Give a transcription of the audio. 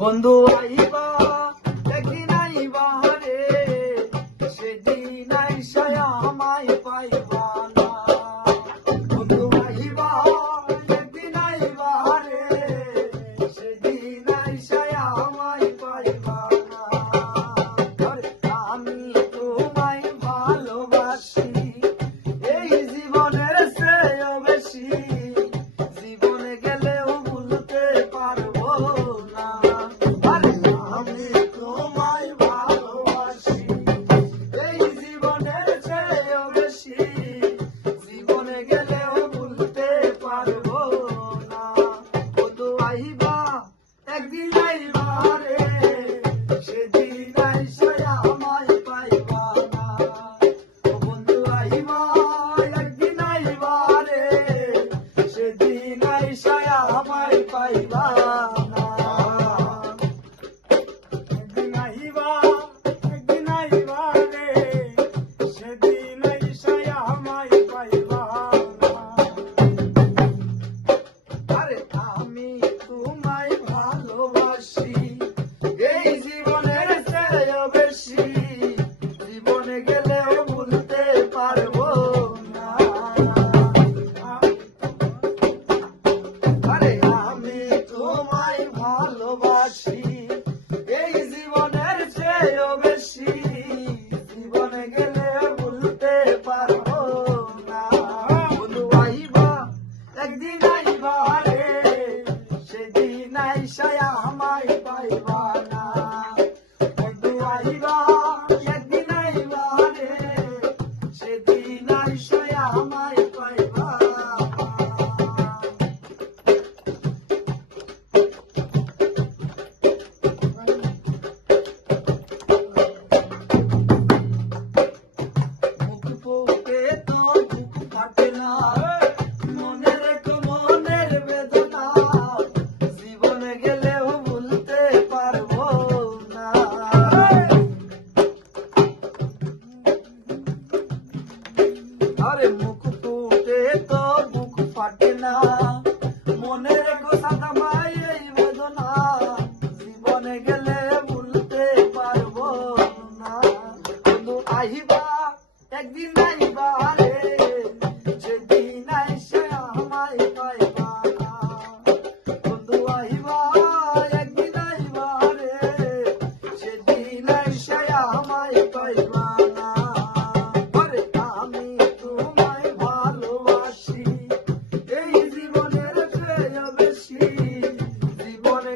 বন্ধু আইবা একদিন আইবা রে, সেদিন আইসায় আমায় পাইবা না। বন্ধু আইবা একদিন আইবা রে, সেদিন আইসায় আমায় পাইবা না। আমি তোমায় ভালোবাসি এই জীবনের চেয়েও বেশি, জীবনে গেলেও ভুলতে পারবো না। আরে আমি তোমায় ভালোবাসি এই জীবনের চেয়েও বেশি, জীবনে গেলেও ভুলতে পারবো না। বন্ধু আইবা একদিন আইবা রে, সেদিন আইসায় আমায় পাইবা না। বন্ধু আইবা একদিন আইবা রে, সেদিন আইসায় আমায় পাইবা না। একদিন আইবা একদিন আইবা রে, সেদিন আইসায় আমায় পাইবা না। আরে আমি তোমায় ভালোবাসি এই জীবনের চেয়েও বেশি, জীবনে গেলেও ভুলতে পারবো না। আরে আমি তোমায় ভালোবাসি এই জীবনের চেয়েও বেশি, জীবনে গেলে ভুলতে পারবো না। বন্ধু আইবা একদিন আইবা রে, সেদিন আইসায়